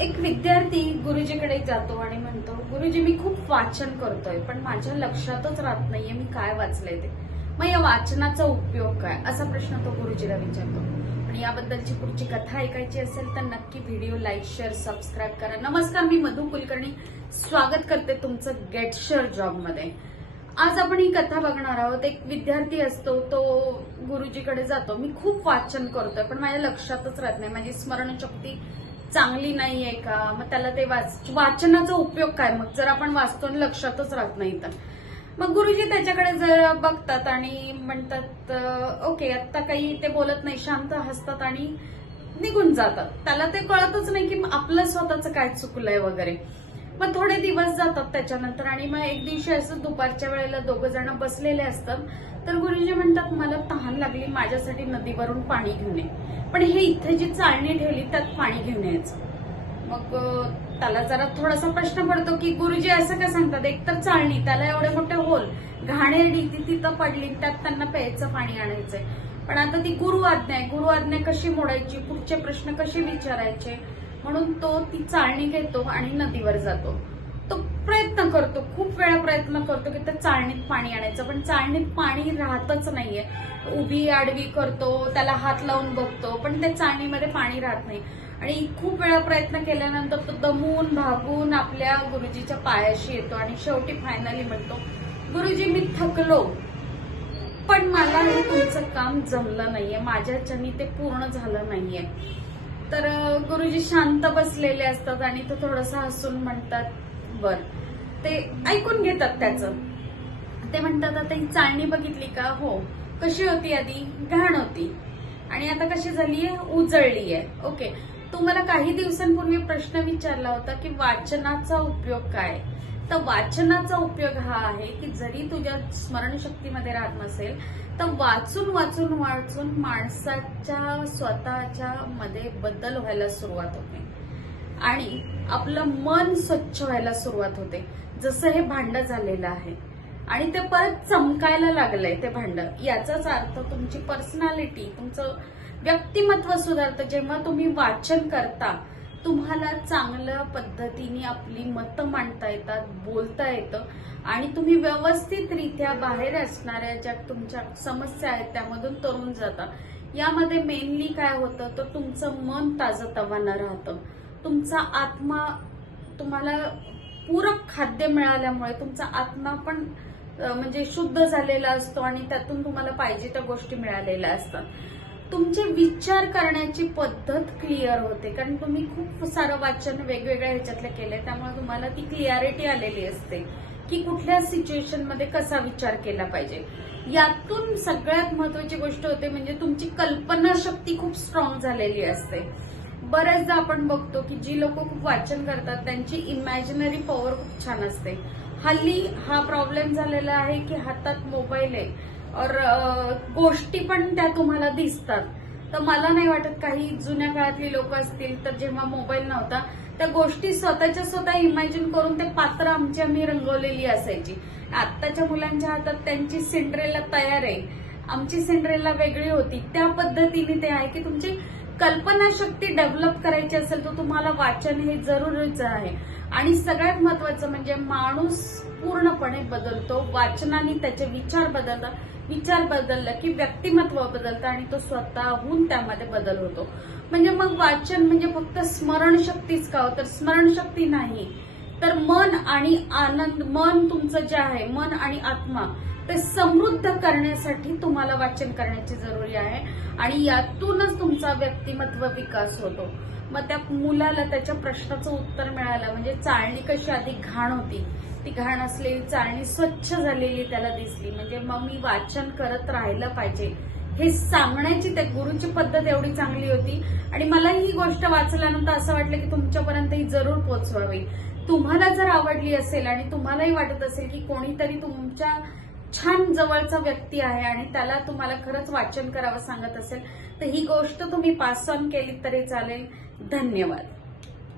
एक विद्यार्थी गुरुजीकडे जातो आणि म्हणतो गुरुजी मी खूप वाचन करतोय पण माझ्या लक्षातच राहत नाहीये मी काय वाचलंय ते? मग या वाचनाचा उपयोग काय? असा प्रश्न तो गुरुजीला विचारतो. आणि याबद्दलची पुढची कथा ऐकायची असेल तर नक्की व्हिडिओ लाईक शेअर सबस्क्राईब करा. नमस्कार मी मधु कुलकर्णी. स्वागत करते तुमचं गेट शेअर जॉबमध्ये आज आपण ही कथा बघणार आहोत. एक विद्यार्थी असतो तो गुरुजीकडे जातो. मी खूप वाचन करतोय पण माझ्या लक्षातच राहत नाही. माझी स्मरणशक्ती चांगली नाहीये का? मग त्याला ते वाच वाचनाचा उपयोग काय? मग जर आपण वाचतो आणि लक्षातच राहत नाही तर. मग गुरुजी त्याच्याकडे जर बघतात आणि म्हणतात ओके आता काही ते बोलत नाही शांत हसतात आणि निघून जातात. त्याला ते कळतच नाही की आपलं स्वतःचं काय चुकलंय वगैरे. पण थोडे दिवस जातात त्याच्यानंतर. आणि मग एक दिवशी असं दुपारच्या वेळेला दोघं जण बसलेले असतात. तर गुरुजी म्हणतात मला तहान लागली माझ्यासाठी नदीवरून पाणी घेऊन ये. पण हे इथे जी चाळणी ठेवली त्यात पाणी घेऊन यायचं. मग त्याला जरा थोडासा प्रश्न पडतो की गुरुजी असं का सांगतात? एक तर चाळणी त्याला एवढे मोठे होल घाणेरडी ती तिथं पडली त्यात त्यांना प्यायचं पाणी आणायचंय. पण आता ती गुरु आज्ञा आहे. गुरु आज्ञा कशी मोडायची? पुढचे प्रश्न कसे विचारायचे? म्हणून तो ती चाळणी घेतो आणि नदीवर जातो. तो प्रयत्न करतो खूप वेळा प्रयत्न करतो की त्या चाळणीत पाणी आणायचं पण चाळणीत पाणी राहतच नाहीये. उभी आडवी करतो त्याला हात लावून बघतो पण त्या चाळणीमध्ये पाणी राहत नाही. आणि खूप वेळा प्रयत्न केल्यानंतर तो दमून भागून आपल्या गुरुजीच्या पायाशी येतो आणि शेवटी फायनली म्हणतो गुरुजी मी थकलो पण मला हे तुमचं काम जमलं नाहीये. माझ्याच्यानी ते पूर्ण झालं नाहीये. तर गुरुजी शांत बसलेले असतात आणि तो थोडंसं हसून म्हणतात बर. ते ऐकून घेतात त्याचं. ते म्हणतात आता ही चाळणी बघितली का? हो. कशी होती आधी? घाण होती. आणि आता कशी झाली आहे? उजळली आहे. ओके. तू मला काही दिवसांपूर्वी प्रश्न विचारला होता की वाचनाचा उपयोग काय? तर वाचनाचा उपयोग हा आहे की जरी तुझ्या स्मरणशक्तीमध्ये राहत नसेल तर वाचून वाचून वाचून माणसाच्या स्वतःच्या मध्ये बदल व्हायला सुरुवात होते. आणि आपलं मन स्वच्छ व्हायला सुरुवात होते. जसं हे भांड झालेलं आहे. आणि ते परत चमकायला लागलंय ते भांड. याचाच अर्थ तुमची पर्सनॅलिटी तुमचं व्यक्तिमत्व सुधारतं. जेव्हा तुम्ही वाचन करता तुम्हाला चांगल्या पद्धतीने आपली मतं मांडता येतात बोलता येतं आणि तुम्ही व्यवस्थितरित्या बाहेर असणाऱ्या ज्या तुमच्या समस्या आहेत त्यामधून तरुण जाता. यामध्ये मेनली काय होतं तर तुमचं मन ताजतवानं राहतं. तुमचा आत्मा तुम्हाला पूरक खाद्य मिळाल्यामुळे तुमचा आत्मा पण म्हणजे शुद्ध झालेला असतो आणि त्यातून तुम्हाला पाहिजे त्या गोष्टी मिळालेल्या असतात. तुमचे विचार करण्याची पद्धत क्लिअर होते. कारण तुम्ही खूप सारं वाचन वेगवेगळ्या ह्याच्यातलं केलंय त्यामुळे तुम्हाला ती क्लिअरिटी आलेली असते की कुठल्या सिच्युएशनमध्ये कसा विचार केला पाहिजे. यातून सगळ्यात महत्वाची गोष्ट होते म्हणजे तुमची कल्पनाशक्ती खूप स्ट्रॉंग झालेली असते. बऱ्याचदा आपण बघतो की जी लोक खूप वाचन करतात त्यांची इमॅजिनरी पॉवर खूप छान असते. हल्ली हा प्रॉब्लेम झालेला आहे की हातात मोबाईल आहे. और गोष्टी पण त्या तुम्हाला दिसतात. तर मला नाही वाटत काही जुन्या काळातली लोक असतील तर जेव्हा मोबाईल नव्हता त्या गोष्टी स्वतःच्या स्वतः इमॅजिन करून ते पात्र आमची आम्ही रंगवलेली असायची. आत्ताच्या मुलांच्या हातात त्यांची सिंड्रेला तयार आहे. आमची सिंड्रेला वेगळी होती. त्या पद्धतीने ते आहे की तुमची कल्पनाशक्ती डेव्हलप करायची असेल तर तुम्हाला वाचन हे जरुरीचं आहे. आणि सगळ्यात महत्वाचं म्हणजे माणूस पूर्णपणे बदलतो. वाचनाने त्याचे विचार बदलतात विचार बदलला की व्यक्तिमत्व बदलतं आणि तो स्वतःहून त्यामध्ये बदल होतो. म्हणजे मग वाचन म्हणजे फक्त स्मरणशक्तीच का हो? तर स्मरणशक्ती नाही. तर मन आणि आनंद मन तुमचं जे आहे मन आणि आत्मा ते समृद्ध करण्यासाठी तुम्हाला वाचन करण्याची जरुरी आहे. आणि यातूनच तुमचा व्यक्तिमत्व विकास होतो. मग त्या मुलाला त्याच्या प्रश्नाचं उत्तर मिळालं. म्हणजे चाळणी कशी आधी घाण होती. ती घाण असलेली चाळणी स्वच्छ झालेली त्याला दिसली. म्हणजे मग मी वाचन करत राहिलं पाहिजे. हे सांगण्याची त्या गुरुची पद्धत एवढी चांगली होती. आणि मला ही गोष्ट वाचल्यानंतर असं वाटलं की तुमच्यापर्यंत ही जरूर पोहोचवावी. तुम्हाला जर आवडली असेल आणि तुम्हालाही वाटत असेल की कोणीतरी तुमच्या छान जवळचा व्यक्ती आहे आणि त्याला तुम्हाला खरंच वाचन करावं सांगत असेल तर ही गोष्ट तुम्ही पास ऑन केली तरी चालेल. धन्यवाद.